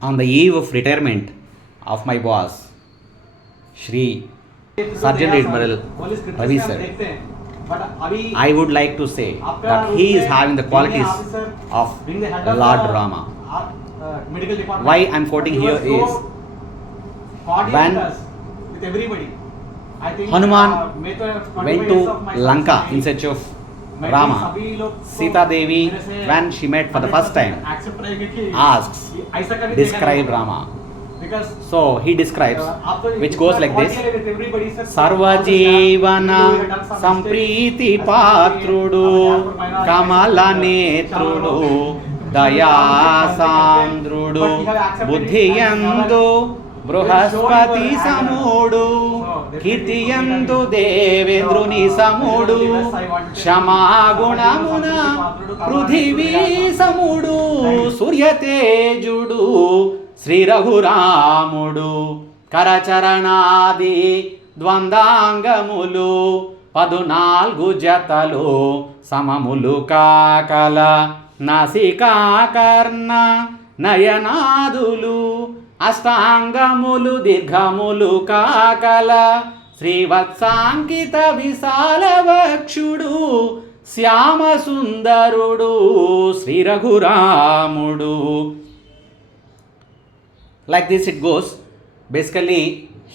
On the eve of retirement of my boss, Shri Sergeant Admiral Ravi sir, I would like to say that he is having the qualities of Lord Rama. Why I am quoting here is when Hanuman went to Lanka in search of Rama, Sita Devi, when she met for the first time, asks, describe Rama. So he describes, which goes like this: Sarva Jivana Sampriti Patrudu Kamala Netrudu Daya Sandrudu Buddhiyandu Bruhaspati Samudu Kirtiyandu Devendruni Samudu Shamagunamuna Prudhivi Samudu Suryatejudu Shri రఘురాముడు కరచరణాది ద్వందాంగములు 14 జతలు సమములు కాకల నాసికాకర్ణ నయనాదులు అష్టాంగములు దీర్ఘములు కాకల Srivatsankita విశాలవక్షుడు శ్యామసుందరుడు Shri రఘురాముడు. Like this it goes. Basically,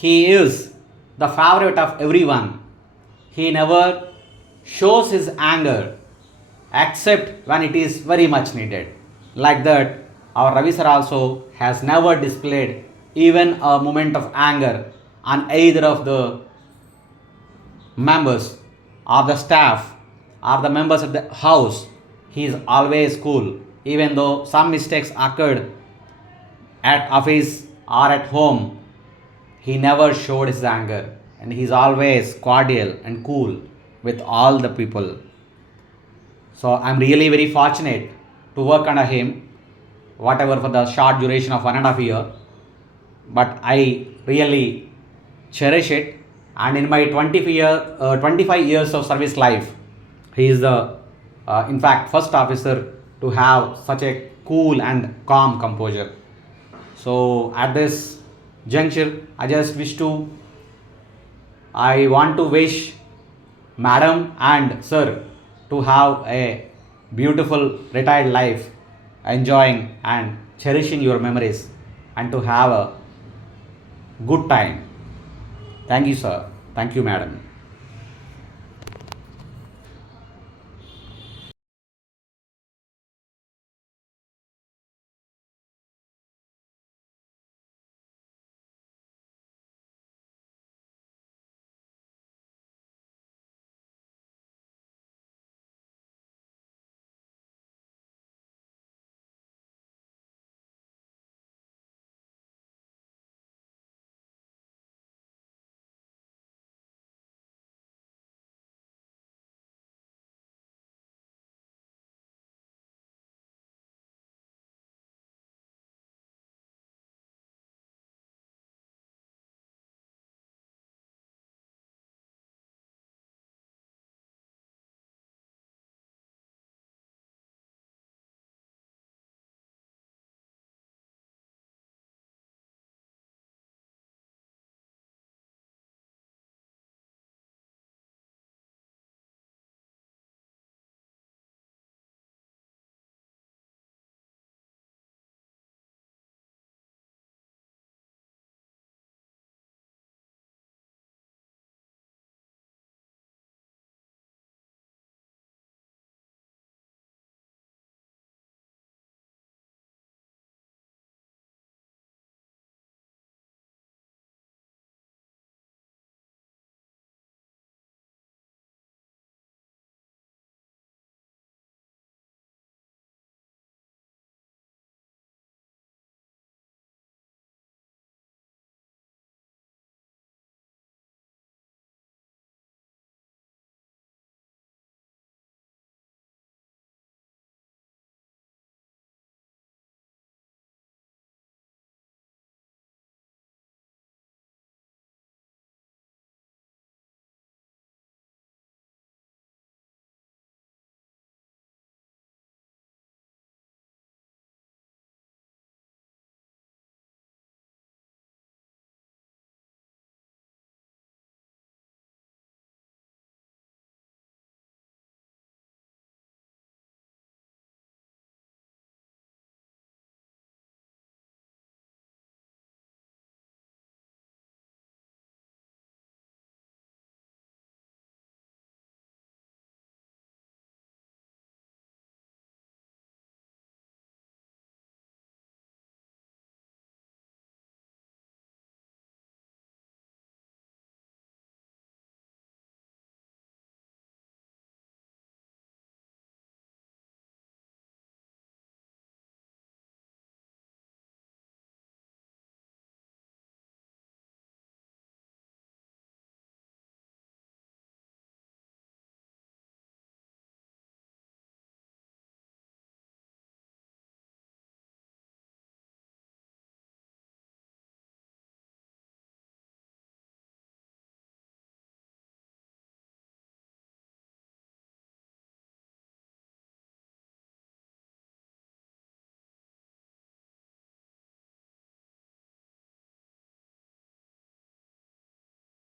he is the favorite of everyone. He never shows his anger except when it is very much needed. Like that, our Ravi sir also has never displayed even a moment of anger on either of the members or the staff or the members of the house. He is always cool, even though some mistakes occurred at office or at home. He never showed his anger, and he is always cordial and cool with all the people. So I'm really very fortunate to work under him, whatever for the short duration of 1.5 years, but I really cherish it. And in my 25 years of service life, he is the in fact first officer to have such a cool and calm composure. So at this juncture, I want to wish Madam and Sir to have a beautiful retired life, enjoying and cherishing your memories, and to have a good time. Thank you, sir. Thank you, Madam.